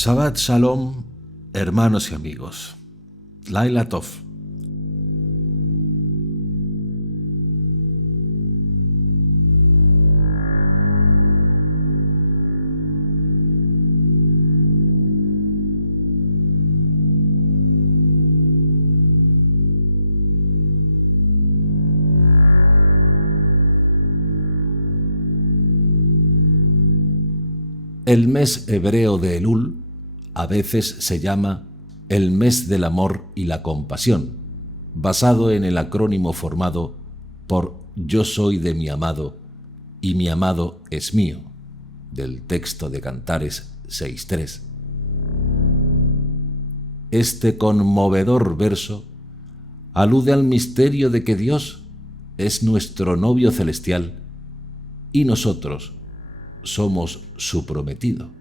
Shabbat Shalom, hermanos y amigos. Laila Tov. El mes hebreo de Elul a veces se llama el mes del amor y la compasión, basado en el acrónimo formado por Yo soy de mi amado y mi amado es mío, del texto de Cantares 6.3. Este conmovedor verso alude al misterio de que Dios es nuestro novio celestial y nosotros somos su prometido.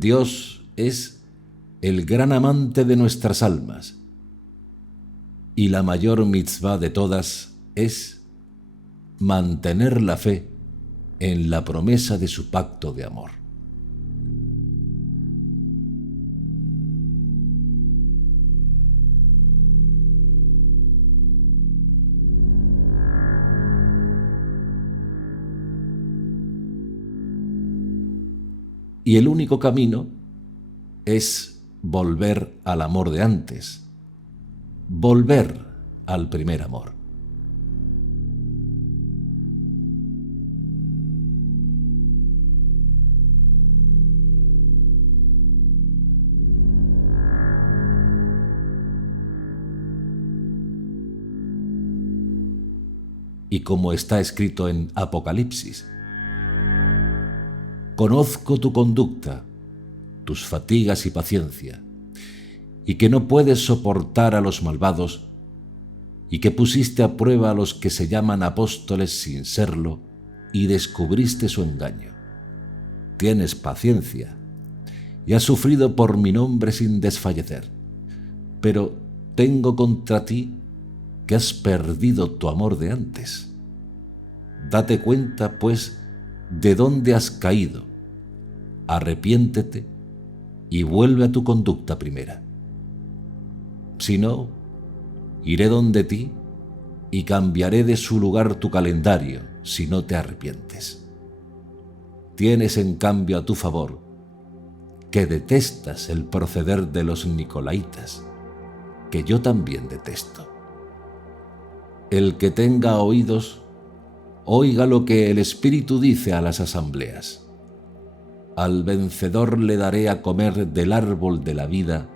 Dios es el gran amante de nuestras almas, y la mayor mitzvá de todas es mantener la fe en la promesa de su pacto de amor. Y el único camino es volver al amor de antes, volver al primer amor. Y como está escrito en Apocalipsis, conozco tu conducta, tus fatigas y paciencia, y que no puedes soportar a los malvados, y que pusiste a prueba a los que se llaman apóstoles sin serlo, y descubriste su engaño. Tienes paciencia, y has sufrido por mi nombre sin desfallecer, pero tengo contra ti que has perdido tu amor de antes. Date cuenta, pues, de dónde has caído, arrepiéntete y vuelve a tu conducta primera. Si no, iré donde ti y cambiaré de su lugar tu calendario si no te arrepientes. Tienes en cambio a tu favor que detestas el proceder de los nicolaitas, que yo también detesto. El que tenga oídos, oiga lo que el Espíritu dice a las asambleas. Al vencedor le daré a comer del árbol de la vida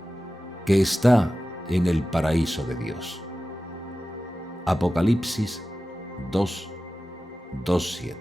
que está en el paraíso de Dios. Apocalipsis 2:7.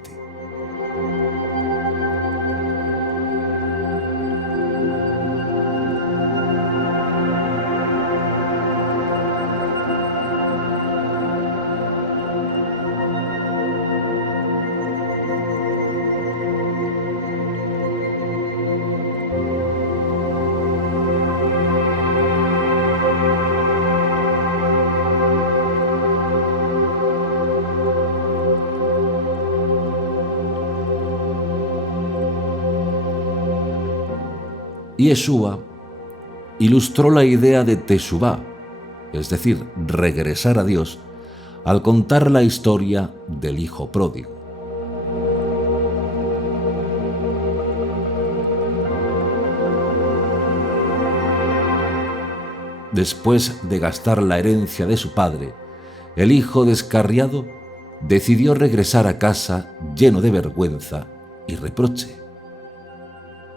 Yeshua ilustró la idea de Teshuvá, es decir, regresar a Dios, al contar la historia del hijo pródigo. Después de gastar la herencia de su padre, el hijo descarriado decidió regresar a casa lleno de vergüenza y reproche.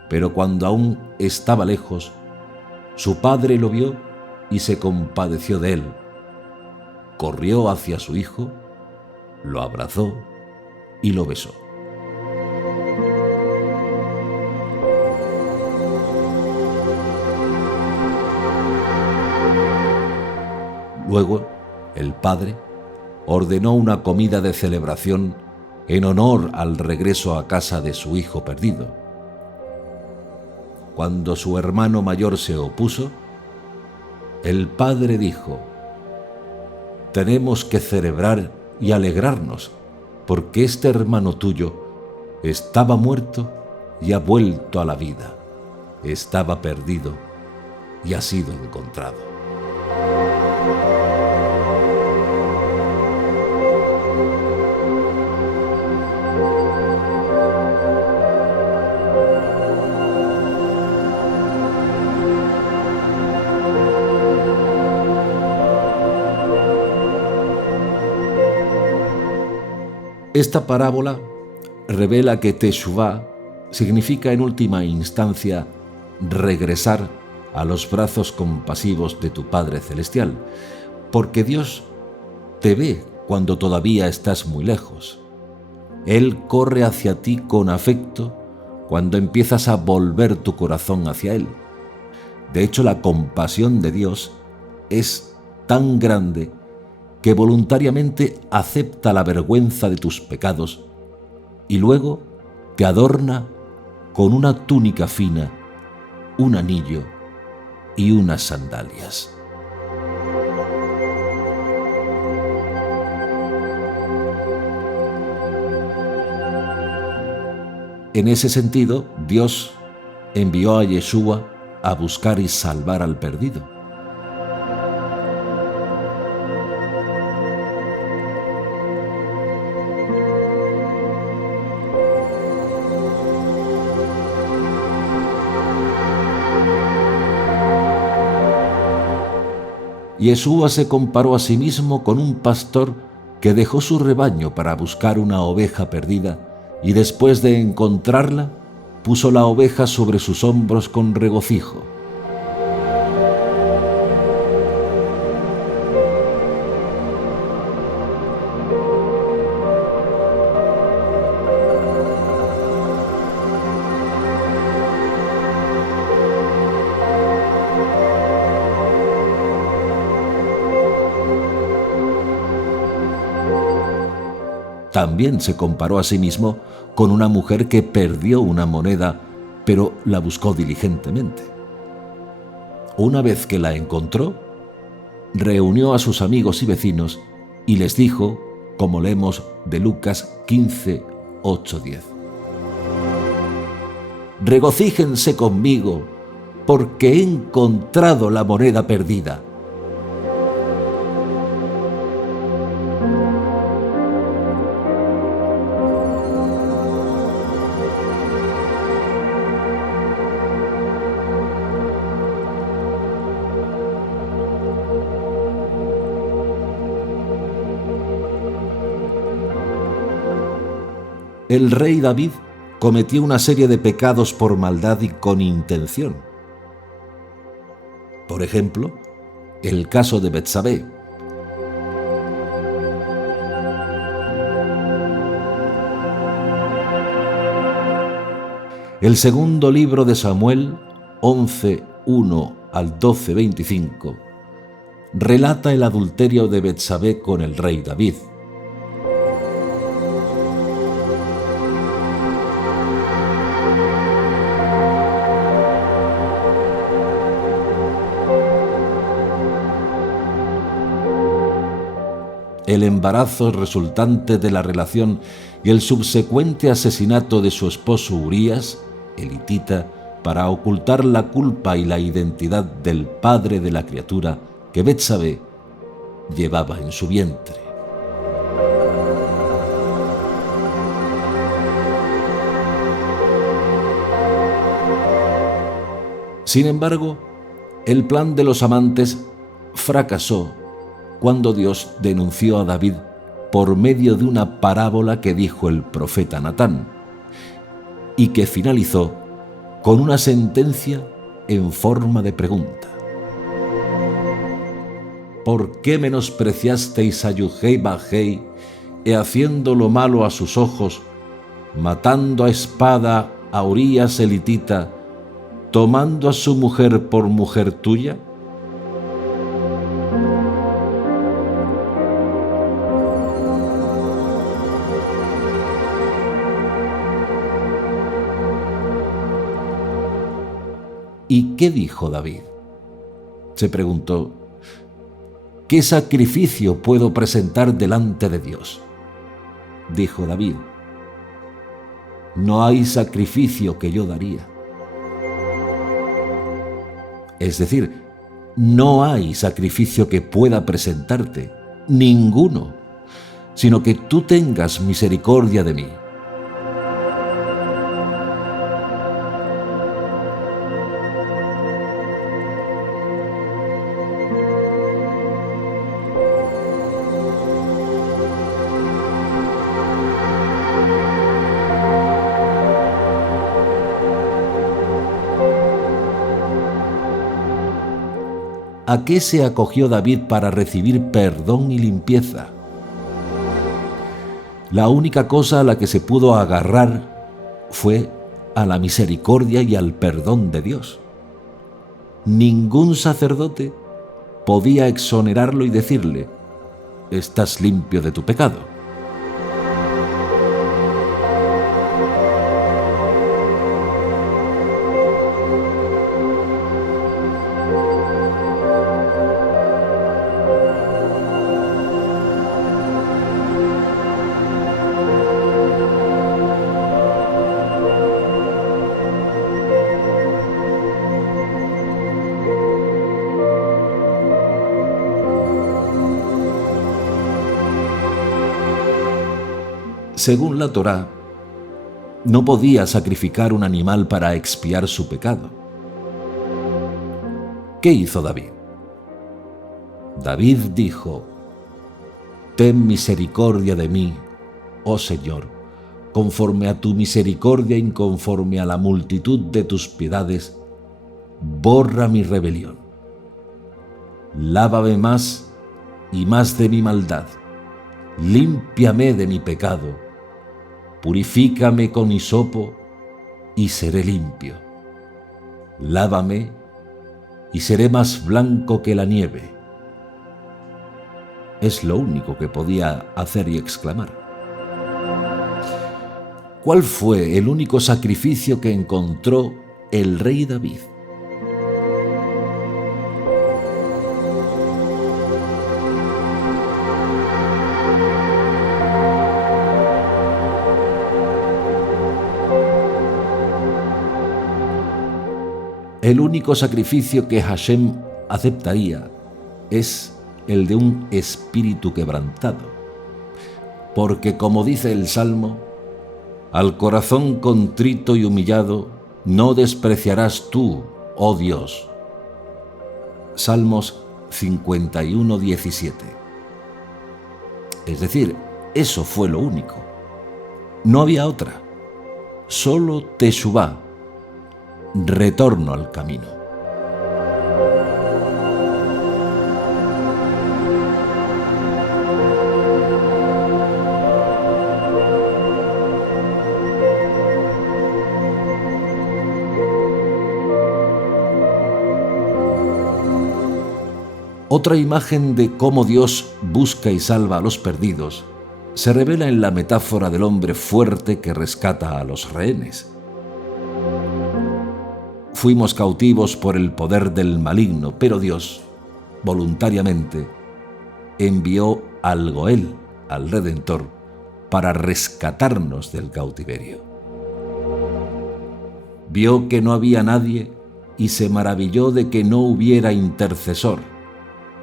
Pero cuando aún estaba lejos, su padre lo vio y se compadeció de él. Corrió hacia su hijo, lo abrazó y lo besó. Luego, el padre, ordenó una comida de celebración en honor al regreso a casa de su hijo perdido. Cuando su hermano mayor se opuso, el padre dijo: «Tenemos que celebrar y alegrarnos, porque este hermano tuyo estaba muerto y ha vuelto a la vida, estaba perdido y ha sido encontrado». Esta parábola revela que Teshuvá significa en última instancia regresar a los brazos compasivos de tu Padre Celestial, porque Dios te ve cuando todavía estás muy lejos. Él corre hacia ti con afecto cuando empiezas a volver tu corazón hacia Él. De hecho, la compasión de Dios es tan grande que voluntariamente acepta la vergüenza de tus pecados y luego te adorna con una túnica fina, un anillo y unas sandalias. En ese sentido, Dios envió a Yeshua a buscar y salvar al perdido. Yeshua se comparó a sí mismo con un pastor que dejó su rebaño para buscar una oveja perdida y después de encontrarla, puso la oveja sobre sus hombros con regocijo. También se comparó a sí mismo con una mujer que perdió una moneda, pero la buscó diligentemente. Una vez que la encontró, reunió a sus amigos y vecinos y les dijo, como leemos de Lucas 15, 8, 10. «Regocíjense conmigo, porque he encontrado la moneda perdida». El rey David cometió una serie de pecados por maldad y con intención. Por ejemplo, el caso de Betsabé. El segundo libro de Samuel, 11:1 al 12:25, relata el adulterio de Betsabé con el rey David. El embarazo resultante de la relación y el subsecuente asesinato de su esposo Urías, el hitita, para ocultar la culpa y la identidad del padre de la criatura que Betsabé llevaba en su vientre. Sin embargo, el plan de los amantes fracasó cuando Dios denunció a David por medio de una parábola que dijo el profeta Natán y que finalizó con una sentencia en forma de pregunta. ¿Por qué menospreciasteis a Yujei Bajei y haciendo lo malo a sus ojos, matando a espada a Urías el hitita, tomando a su mujer por mujer tuya? ¿Y qué dijo David? Se preguntó: ¿qué sacrificio puedo presentar delante de Dios? Dijo David: no hay sacrificio que yo daría. Es decir, no hay sacrificio que pueda presentarte, ninguno, sino que tú tengas misericordia de mí. ¿A qué se acogió David para recibir perdón y limpieza? La única cosa a la que se pudo agarrar fue a la misericordia y al perdón de Dios. Ningún sacerdote podía exonerarlo y decirle: estás limpio de tu pecado. Según la Torá, no podía sacrificar un animal para expiar su pecado. ¿Qué hizo David? David dijo: ten misericordia de mí, oh Señor, conforme a tu misericordia y conforme a la multitud de tus piedades, borra mi rebelión. Lávame más y más de mi maldad, límpiame de mi pecado. Purifícame con hisopo y seré limpio. Lávame y seré más blanco que la nieve. Es lo único que podía hacer y exclamar. ¿Cuál fue el único sacrificio que encontró el rey David? El único sacrificio que Hashem aceptaría es el de un espíritu quebrantado, porque como dice el Salmo, al corazón contrito y humillado no despreciarás tú, oh Dios. Salmos 51:17. Es decir, eso fue lo único. No había otra. Solo Teshuvá, retorno al camino. Otra imagen de cómo Dios busca y salva a los perdidos se revela en la metáfora del hombre fuerte que rescata a los rehenes. Fuimos cautivos por el poder del maligno, pero Dios, voluntariamente, envió al Goel, al Redentor, para rescatarnos del cautiverio. Vio que no había nadie y se maravilló de que no hubiera intercesor.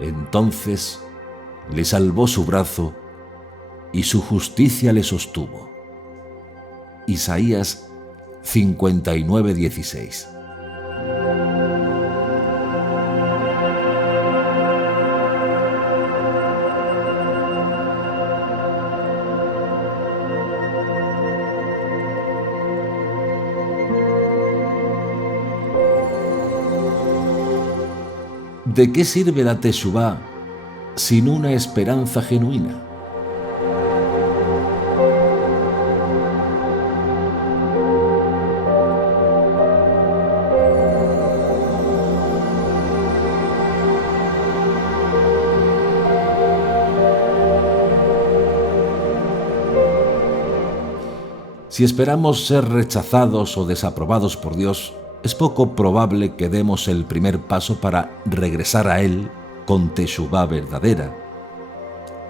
Entonces le salvó su brazo y su justicia le sostuvo. Isaías 59:16. ¿De qué sirve la Teshuvá sin una esperanza genuina? Si esperamos ser rechazados o desaprobados por Dios, es poco probable que demos el primer paso para regresar a Él con teshuvá verdadera.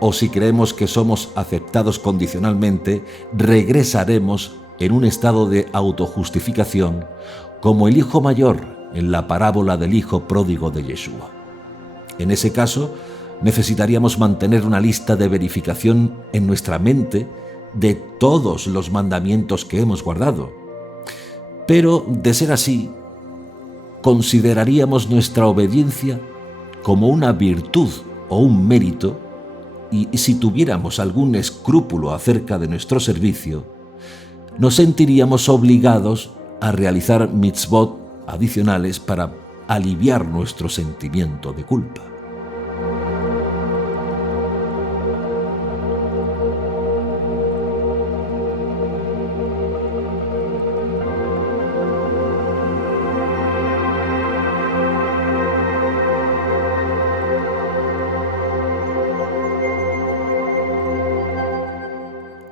O si creemos que somos aceptados condicionalmente, regresaremos en un estado de autojustificación, como el hijo mayor en la parábola del hijo pródigo de Yeshua. En ese caso, necesitaríamos mantener una lista de verificación en nuestra mente de todos los mandamientos que hemos guardado. Pero, de ser así, consideraríamos nuestra obediencia como una virtud o un mérito, y si tuviéramos algún escrúpulo acerca de nuestro servicio, nos sentiríamos obligados a realizar mitzvot adicionales para aliviar nuestro sentimiento de culpa.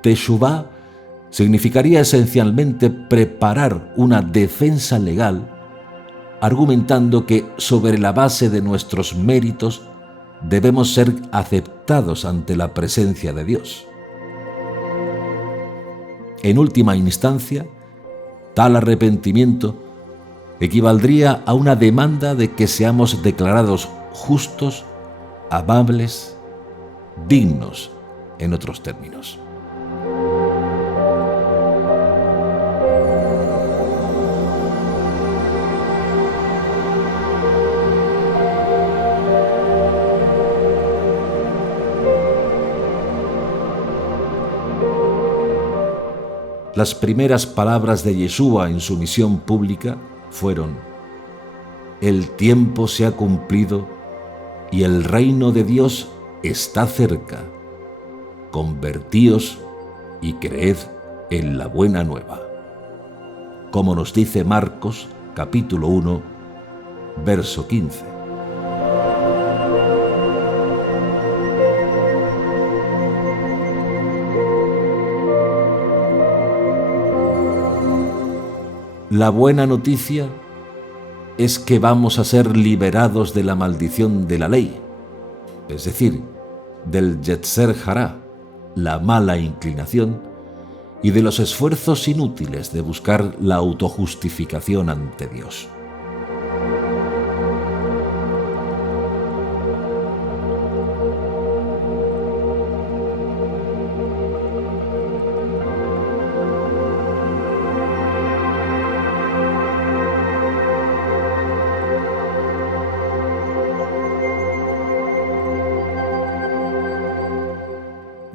Teshuvá significaría esencialmente preparar una defensa legal, argumentando que sobre la base de nuestros méritos debemos ser aceptados ante la presencia de Dios. En última instancia, tal arrepentimiento equivaldría a una demanda de que seamos declarados justos, amables, dignos, en otros términos. Las primeras palabras de Yeshua en su misión pública fueron: «El tiempo se ha cumplido y el reino de Dios está cerca. Convertíos y creed en la buena nueva». Como nos dice Marcos, capítulo 1, verso 15. La buena noticia es que vamos a ser liberados de la maldición de la ley, es decir, del Yetzer Hará, la mala inclinación, y de los esfuerzos inútiles de buscar la autojustificación ante Dios.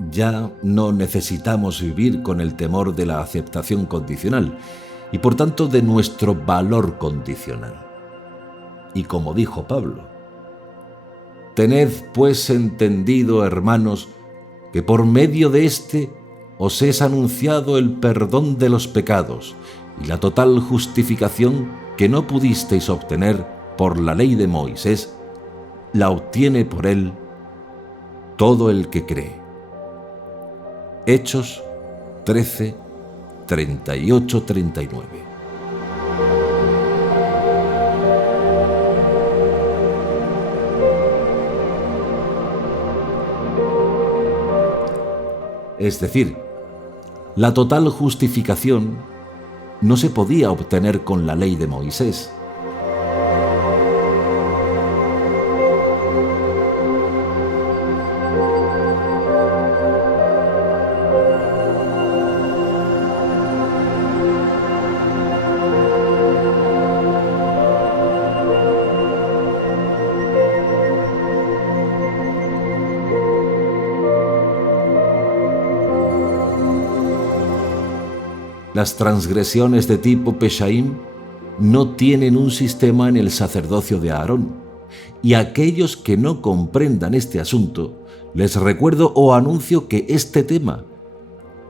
Ya no necesitamos vivir con el temor de la aceptación condicional y por tanto de nuestro valor condicional. Y como dijo Pablo: «Tened pues entendido, hermanos, que por medio de éste os es anunciado el perdón de los pecados y la total justificación que no pudisteis obtener por la ley de Moisés, la obtiene por él todo el que cree». Hechos 13, 38-39. Es decir, la total justificación no se podía obtener con la ley de Moisés. Las transgresiones de tipo Peshaim no tienen un sistema en el sacerdocio de Aarón, y a aquellos que no comprendan este asunto, les recuerdo o anuncio que este tema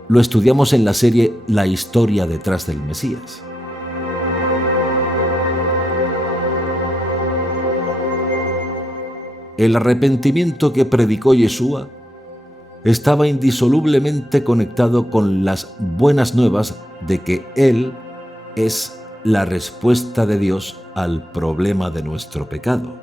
lo estudiamos en la serie La historia detrás del Mesías. El arrepentimiento que predicó Yeshua estaba indisolublemente conectado con las buenas nuevas de que Él es la respuesta de Dios al problema de nuestro pecado.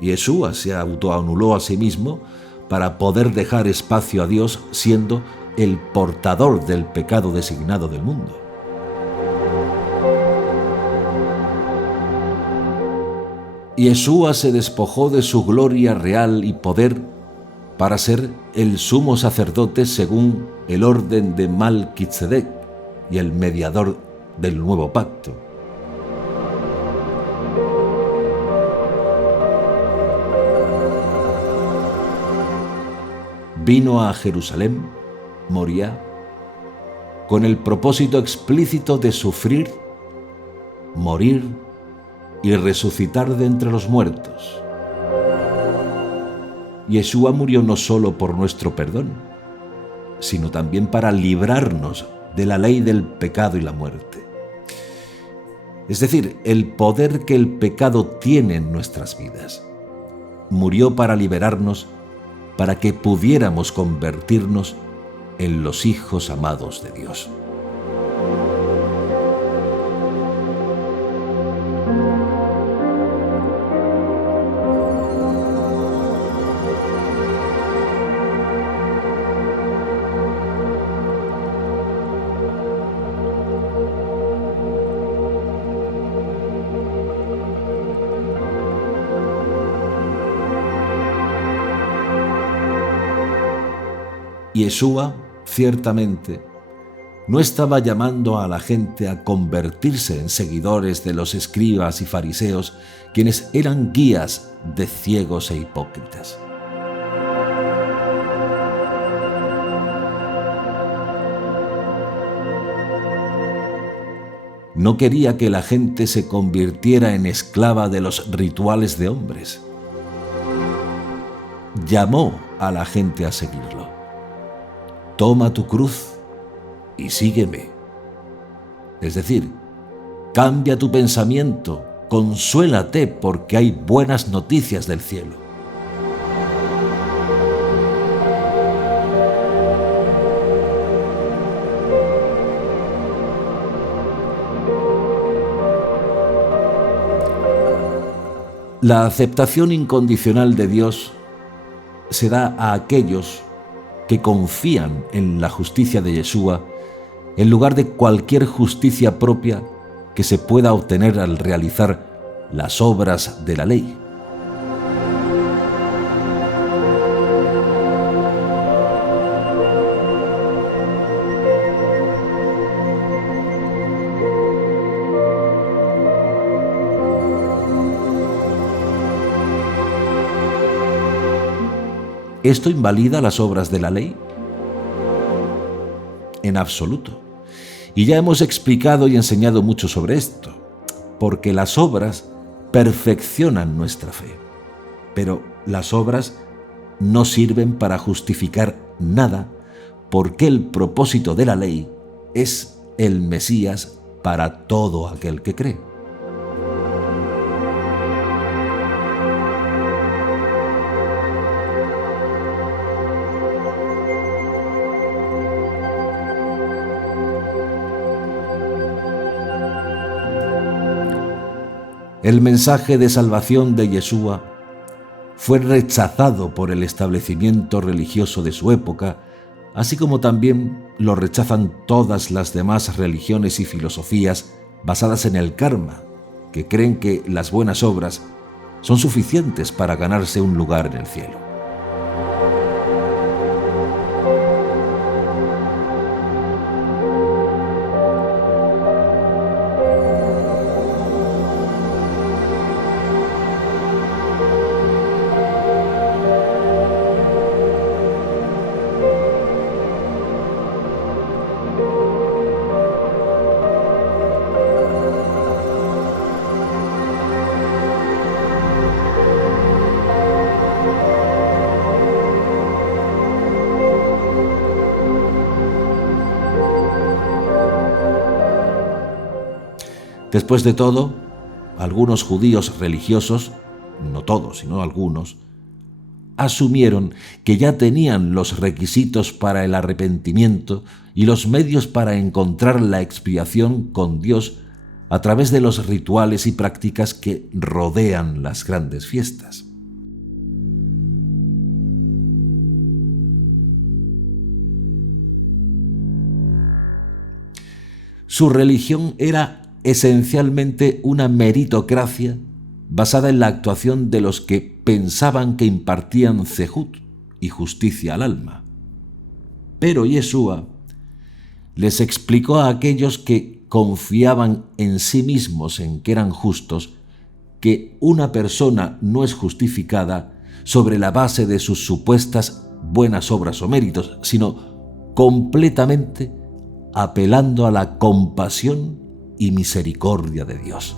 Yeshua se autoanuló a sí mismo para poder dejar espacio a Dios, siendo el portador del pecado designado del mundo. Yeshua se despojó de su gloria real y poder para ser el sumo sacerdote según el orden de Malquisedec y el mediador del nuevo pacto. Vino a Jerusalén, Moría, con el propósito explícito de sufrir, morir y resucitar de entre los muertos. Yeshua murió no solo por nuestro perdón, sino también para librarnos de la ley del pecado y la muerte. Es decir, el poder que el pecado tiene en nuestras vidas. Murió para liberarnos, para que pudiéramos convertirnos en los hijos amados de Dios. Yeshua, ciertamente, no estaba llamando a la gente a convertirse en seguidores de los escribas y fariseos, quienes eran guías de ciegos e hipócritas. No quería que la gente se convirtiera en esclava de los rituales de hombres. Llamó a la gente a seguirlo. Toma tu cruz y sígueme. Es decir, cambia tu pensamiento, consuélate porque hay buenas noticias del cielo. La aceptación incondicional de Dios se da a aquellos que confían en la justicia de Yeshua en lugar de cualquier justicia propia que se pueda obtener al realizar las obras de la ley. ¿Esto invalida las obras de la ley? En absoluto. Y ya hemos explicado y enseñado mucho sobre esto, porque las obras perfeccionan nuestra fe. Pero las obras no sirven para justificar nada, porque el propósito de la ley es el Mesías para todo aquel que cree. El mensaje de salvación de Yeshua fue rechazado por el establecimiento religioso de su época, así como también lo rechazan todas las demás religiones y filosofías basadas en el karma, que creen que las buenas obras son suficientes para ganarse un lugar en el cielo. Después de todo, algunos judíos religiosos, no todos, sino algunos, asumieron que ya tenían los requisitos para el arrepentimiento y los medios para encontrar la expiación con Dios a través de los rituales y prácticas que rodean las grandes fiestas. Su religión era esencialmente una meritocracia basada en la actuación de los que pensaban que impartían zehut y justicia al alma. Pero Yeshua les explicó a aquellos que confiaban en sí mismos en que eran justos que una persona no es justificada sobre la base de sus supuestas buenas obras o méritos, sino completamente apelando a la compasión y misericordia de Dios.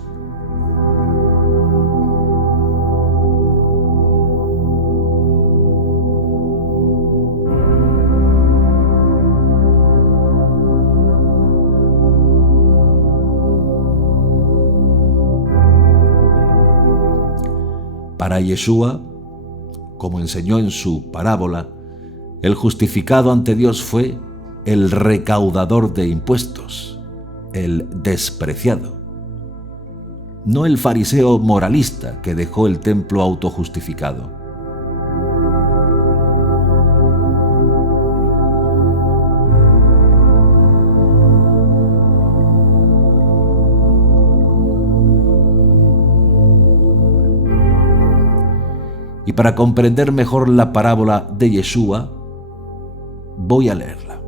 Para Yeshua, como enseñó en su parábola, el justificado ante Dios fue el recaudador de impuestos, el despreciado, no el fariseo moralista que dejó el templo autojustificado. Y para comprender mejor la parábola de Yeshua, voy a leerla.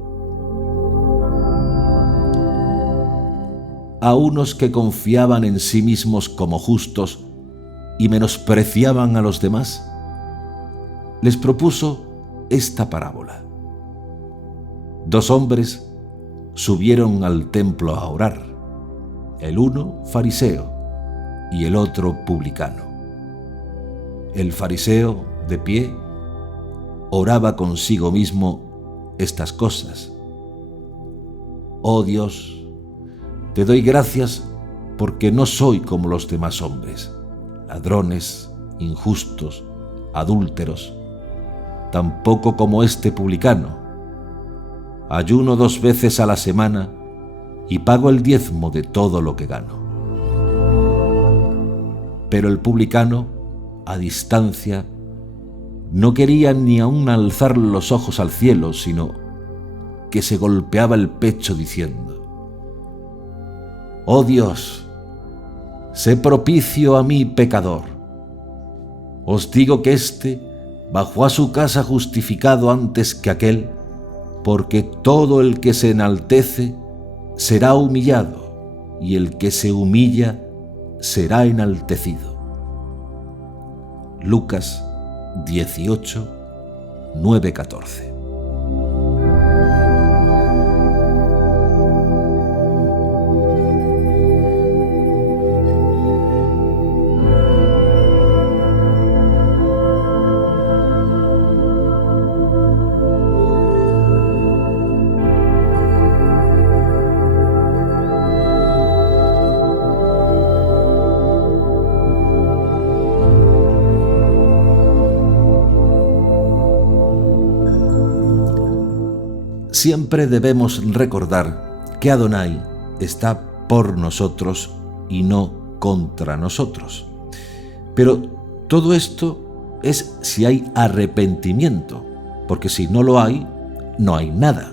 A unos que confiaban en sí mismos como justos y menospreciaban a los demás, les propuso esta parábola. 2 hombres subieron al templo a orar, el uno fariseo y el otro publicano. El fariseo, de pie, oraba consigo mismo estas cosas. Oh Dios, te doy gracias porque no soy como los demás hombres, ladrones, injustos, adúlteros, tampoco como este publicano. Ayuno 2 veces a la semana y pago el diezmo de todo lo que gano. Pero el publicano, a distancia, no quería ni aún alzar los ojos al cielo, sino que se golpeaba el pecho diciendo: Oh Dios, sé propicio a mí pecador. Os digo que éste bajó a su casa justificado antes que aquel, porque todo el que se enaltece será humillado, y el que se humilla será enaltecido. Lucas 18, 9-14. Siempre debemos recordar que Adonai está por nosotros y no contra nosotros. Pero todo esto es si hay arrepentimiento, porque si no lo hay, no hay nada.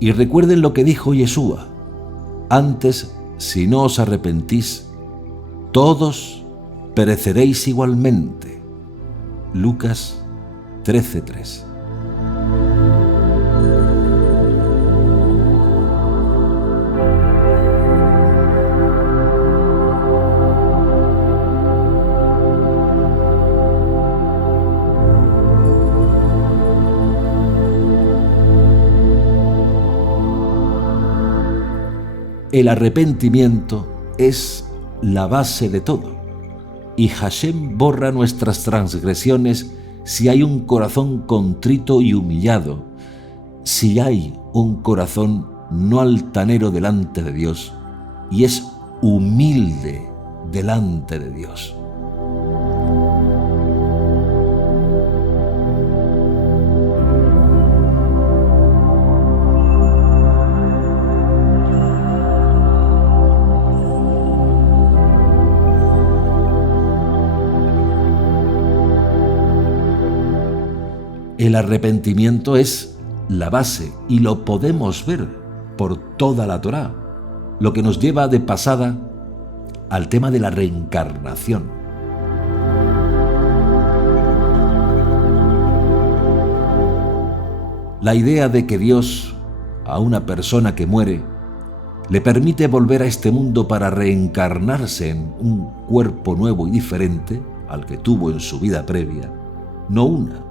Y recuerden lo que dijo Yeshua: antes, si no os arrepentís, todos pereceréis igualmente. Lucas 13:3. El arrepentimiento es la base de todo, y Hashem borra nuestras transgresiones si hay un corazón contrito y humillado, si hay un corazón no altanero delante de Dios y es humilde delante de Dios. El arrepentimiento es la base y lo podemos ver por toda la Torá, lo que nos lleva de pasada al tema de la reencarnación. La idea de que Dios, a una persona que muere, le permite volver a este mundo para reencarnarse en un cuerpo nuevo y diferente al que tuvo en su vida previa, no una,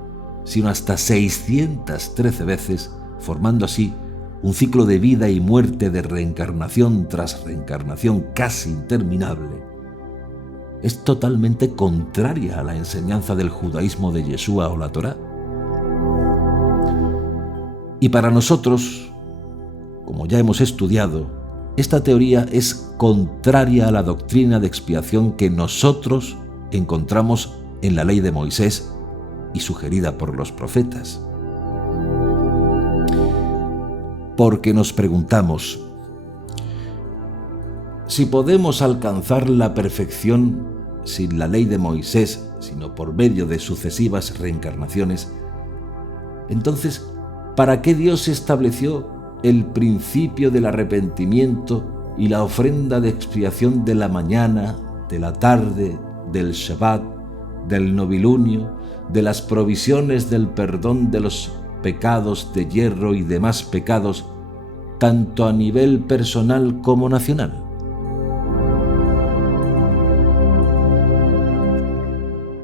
sino hasta 613 veces, formando así un ciclo de vida y muerte, de reencarnación tras reencarnación casi interminable, es totalmente contraria a la enseñanza del judaísmo de Yeshua o la Torá. Y para nosotros, como ya hemos estudiado, esta teoría es contraria a la doctrina de expiación que nosotros encontramos en la ley de Moisés y sugerida por los profetas. Porque nos preguntamos, si podemos alcanzar la perfección sin la ley de Moisés, sino por medio de sucesivas reencarnaciones, entonces, ¿para qué Dios estableció el principio del arrepentimiento y la ofrenda de expiación de la mañana, de la tarde, del Shabbat, del novilunio, de las provisiones del perdón de los pecados de hierro y demás pecados, tanto a nivel personal como nacional?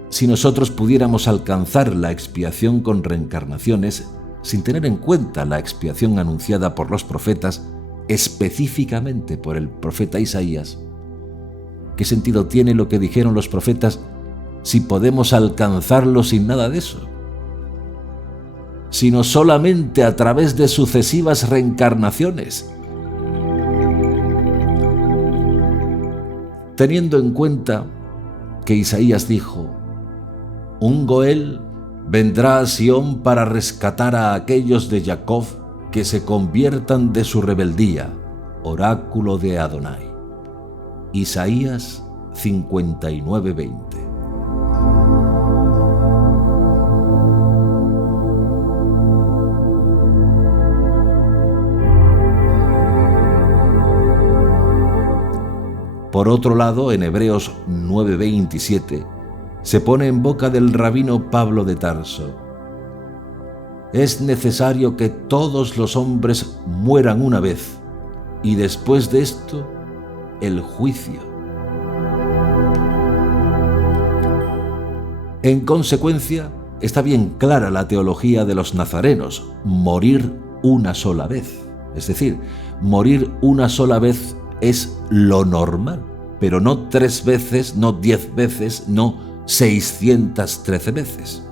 Si nosotros pudiéramos alcanzar la expiación con reencarnaciones, sin tener en cuenta la expiación anunciada por los profetas, específicamente por el profeta Isaías, ¿qué sentido tiene lo que dijeron los profetas si podemos alcanzarlo sin nada de eso? Sino solamente a través de sucesivas reencarnaciones. Teniendo en cuenta que Isaías dijo: un Goel vendrá a Sión para rescatar a aquellos de Jacob que se conviertan de su rebeldía, oráculo de Adonai. Isaías 59:20. Por otro lado, en Hebreos 9:27, se pone en boca del rabino Pablo de Tarso: es necesario que todos los hombres mueran una vez, y después de esto, el juicio. En consecuencia, está bien clara la teología de los nazarenos: morir una sola vez. Es decir, morir una sola vez es lo normal, pero no 3 veces, no 10 veces, no 613 veces.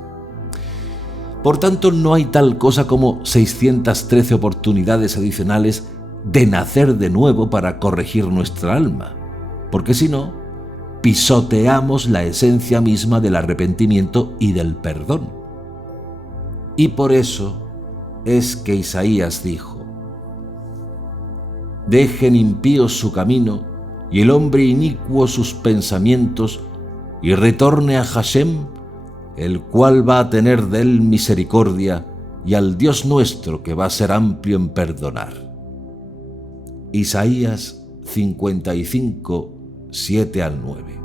Por tanto, no hay tal cosa como 613 oportunidades adicionales de nacer de nuevo para corregir nuestra alma, porque si no, pisoteamos la esencia misma del arrepentimiento y del perdón. Y por eso es que Isaías dijo: dejen impíos su camino y el hombre inicuo sus pensamientos, y retorne a Hashem, el cual va a tener de él misericordia, y al Dios nuestro, que va a ser amplio en perdonar. Isaías 55, 7 al 9.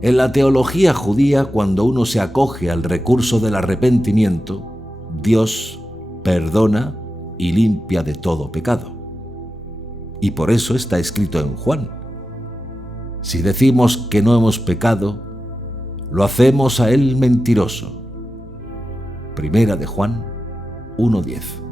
En la teología judía, cuando uno se acoge al recurso del arrepentimiento, Dios perdona y limpia de todo pecado. Y por eso está escrito en Juan: si decimos que no hemos pecado, lo hacemos a él mentiroso, Primera de Juan 1:10.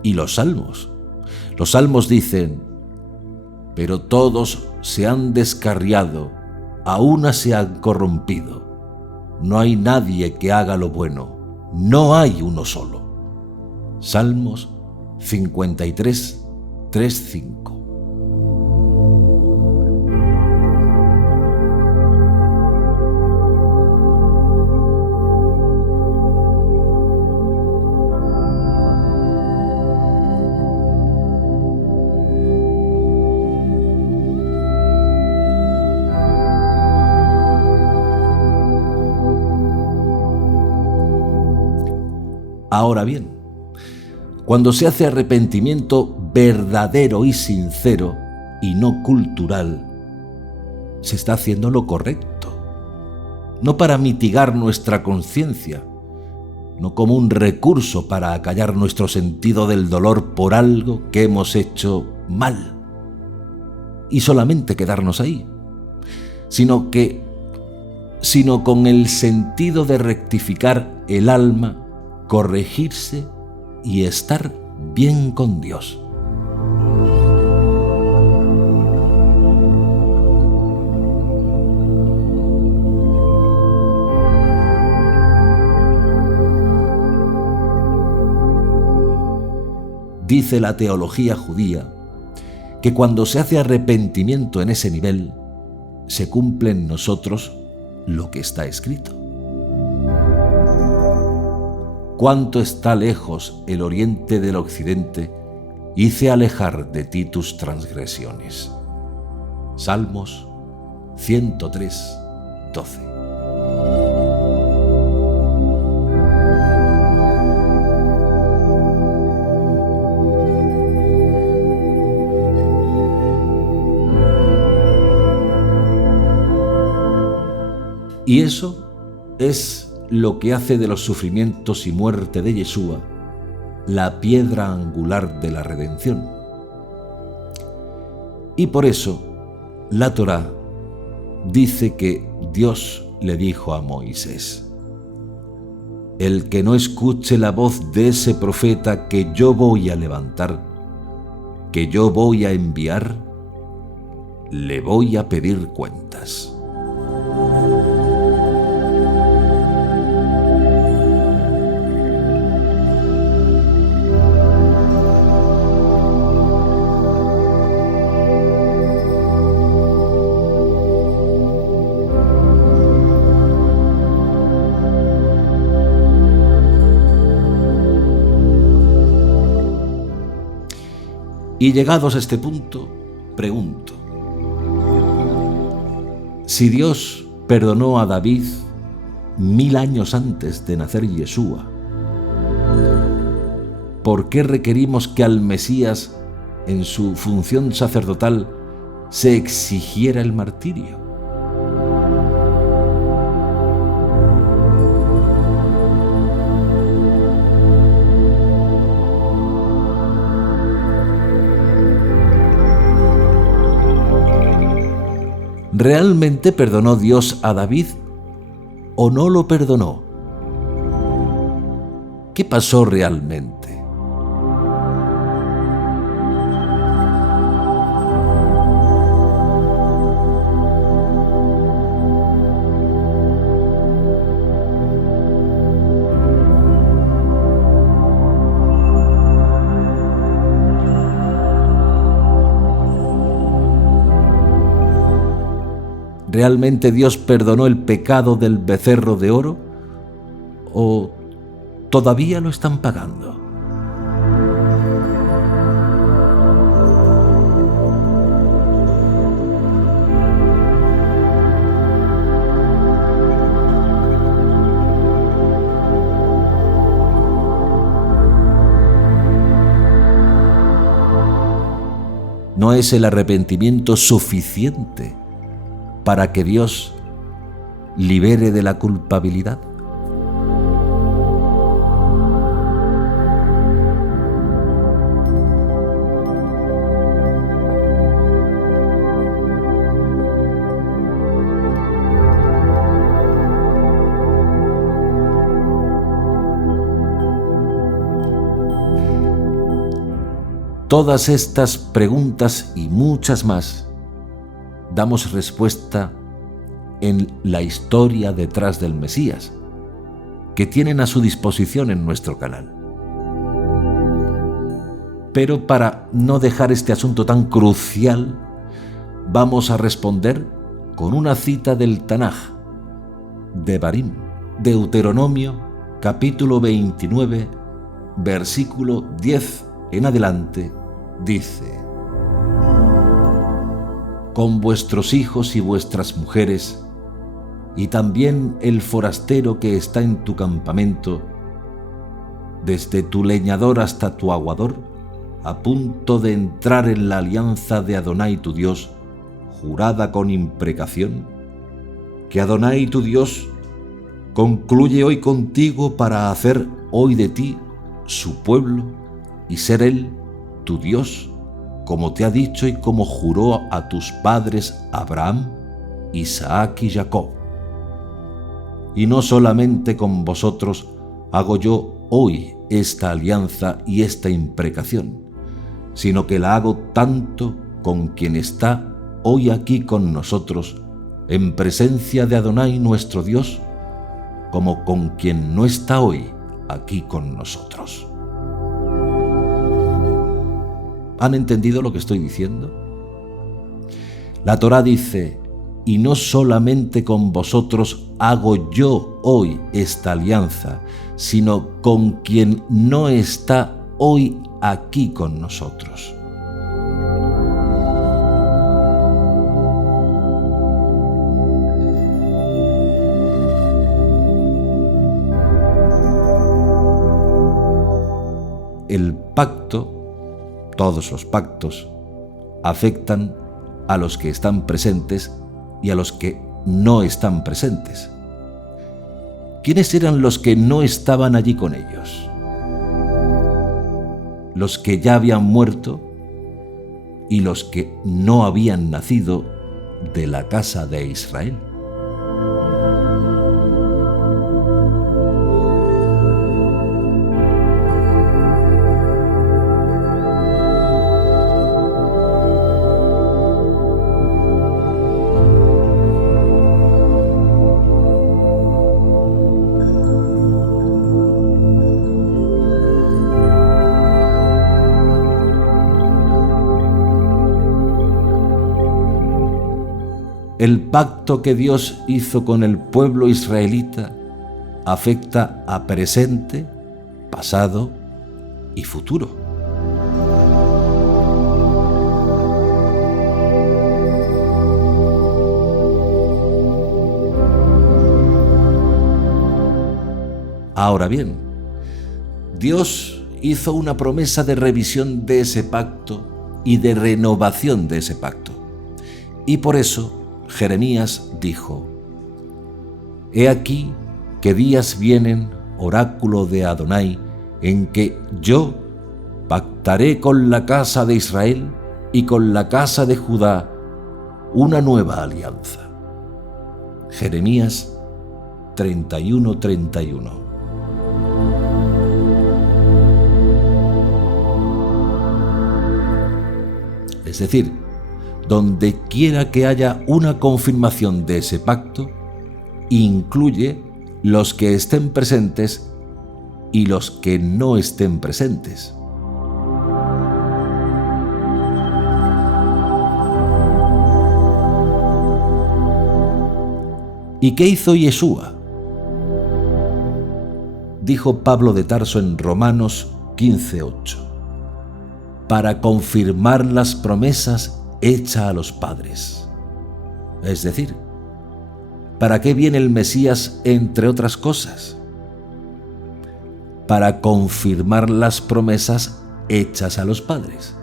Y los salmos. Los salmos dicen: pero todos se han descarriado, a una se han corrompido. No hay nadie que haga lo bueno, no hay uno solo. Salmos 53, 3, 5. Ahora bien, cuando se hace arrepentimiento verdadero y sincero y no cultural, se está haciendo lo correcto, no para mitigar nuestra conciencia, no como un recurso para acallar nuestro sentido del dolor por algo que hemos hecho mal y solamente quedarnos ahí, sino con el sentido de rectificar el alma, corregirse y estar bien con Dios. Dice la teología judía que cuando se hace arrepentimiento en ese nivel, se cumple en nosotros lo que está escrito. Cuánto está lejos el oriente del occidente, hice alejar de ti tus transgresiones. Salmos 103, 12. Y eso es lo que hace de los sufrimientos y muerte de Yeshua la piedra angular de la redención. Y por eso la Torá dice que Dios le dijo a Moisés: el que no escuche la voz de ese profeta que yo voy a levantar, que yo voy a enviar, le voy a pedir cuentas. Y llegados a este punto, pregunto: si Dios perdonó a David 1000 años antes de nacer Yeshua, ¿por qué requerimos que al Mesías, en su función sacerdotal, se exigiera el martirio? ¿Realmente perdonó Dios a David o no lo perdonó? ¿Qué pasó realmente? ¿Realmente Dios perdonó el pecado del becerro de oro? ¿O todavía lo están pagando? ¿No es el arrepentimiento suficiente para que Dios libere de la culpabilidad? Todas estas preguntas y muchas más damos respuesta en la historia detrás del Mesías, que tienen a su disposición en nuestro canal. Pero para no dejar este asunto tan crucial, vamos a responder con una cita del Tanaj, Devarim, Deuteronomio, capítulo 29, versículo 10 en adelante, dice: con vuestros hijos y vuestras mujeres, y también el forastero que está en tu campamento, desde tu leñador hasta tu aguador, a punto de entrar en la alianza de Adonai tu Dios, jurada con imprecación, que Adonai tu Dios concluye hoy contigo para hacer hoy de ti su pueblo y ser Él tu Dios, como te ha dicho y como juró a tus padres Abraham, Isaac y Jacob. Y no solamente con vosotros hago yo hoy esta alianza y esta imprecación, sino que la hago tanto con quien está hoy aquí con nosotros, en presencia de Adonai nuestro Dios, como con quien no está hoy aquí con nosotros. ¿Han entendido lo que estoy diciendo? La Torá dice: y no solamente con vosotros hago yo hoy esta alianza, sino con quien no está hoy aquí con nosotros. El pacto, todos los pactos, afectan a los que están presentes y a los que no están presentes. ¿Quiénes eran los que no estaban allí con ellos? Los que ya habían muerto y los que no habían nacido de la casa de Israel. El pacto que Dios hizo con el pueblo israelita afecta a presente, pasado y futuro. Ahora bien, Dios hizo una promesa de revisión de ese pacto y de renovación de ese pacto. Y por eso Jeremías dijo: he aquí que días vienen, oráculo de Adonai, en que yo pactaré con la casa de Israel y con la casa de Judá una nueva alianza. Jeremías 31:31. Es decir, donde quiera que haya una confirmación de ese pacto, incluye los que estén presentes y los que no estén presentes. ¿Y qué hizo Yeshua? Dijo Pablo de Tarso en Romanos 15:8, para confirmar las promesas hechas a los padres. Es decir, ¿para qué viene el Mesías, entre otras cosas? Para confirmar las promesas hechas a los padres.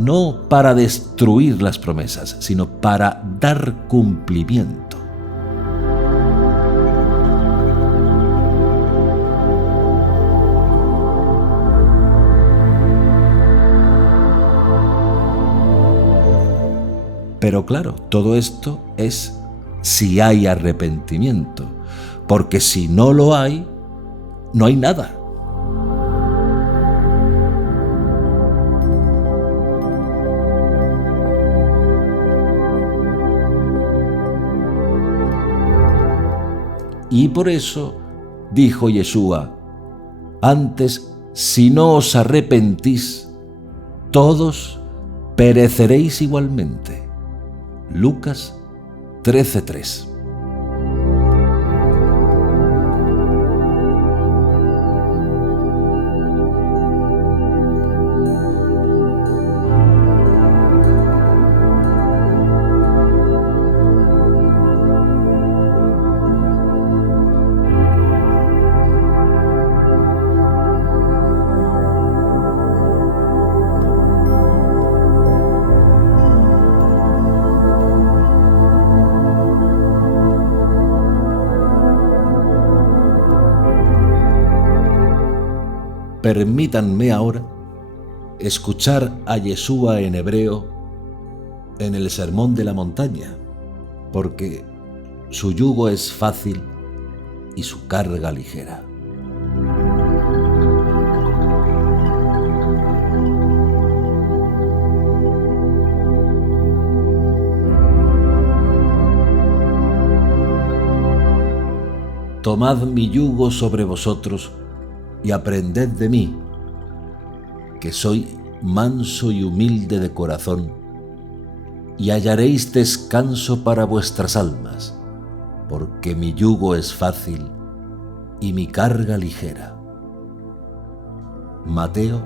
no para destruir las promesas, sino para dar cumplimiento. Pero claro, todo esto es si hay arrepentimiento, porque si no lo hay, no hay nada. Y por eso dijo Yeshua: antes, si no os arrepentís, todos pereceréis igualmente. Lucas 13:3. Permítanme ahora escuchar a Yeshua en hebreo en el Sermón de la Montaña, porque su yugo es fácil y su carga ligera. Tomad mi yugo sobre vosotros y aprended de mí, que soy manso y humilde de corazón, y hallaréis descanso para vuestras almas, porque mi yugo es fácil y mi carga ligera. Mateo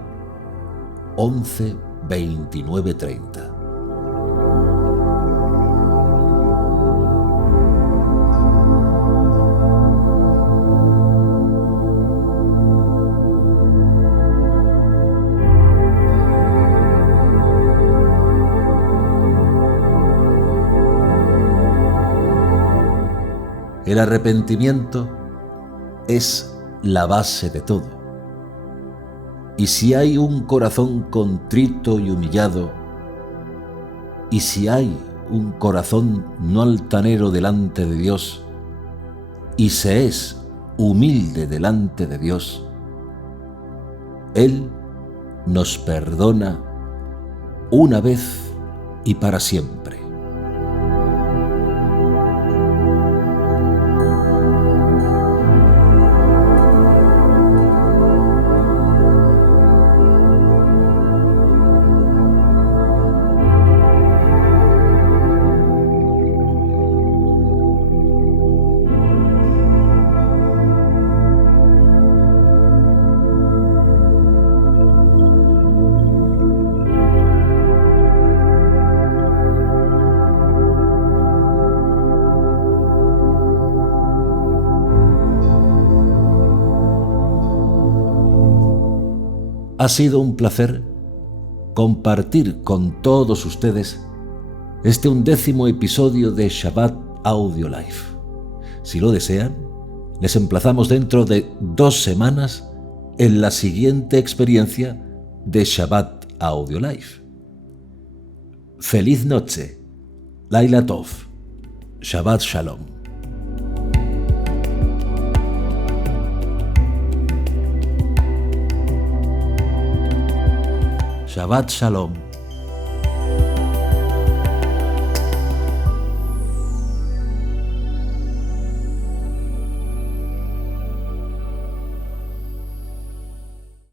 11, 29, 30. El arrepentimiento es la base de todo. Y si hay un corazón contrito y humillado, y si hay un corazón no altanero delante de Dios, y se es humilde delante de Dios, Él nos perdona una vez y para siempre. Ha sido un placer compartir con todos ustedes este 11º episodio de Shabbat Audio Life. Si lo desean, les emplazamos dentro de 2 semanas en la siguiente experiencia de Shabbat Audio Life. Feliz noche, Laila Tov, Shabbat Shalom. Shabbat Shalom.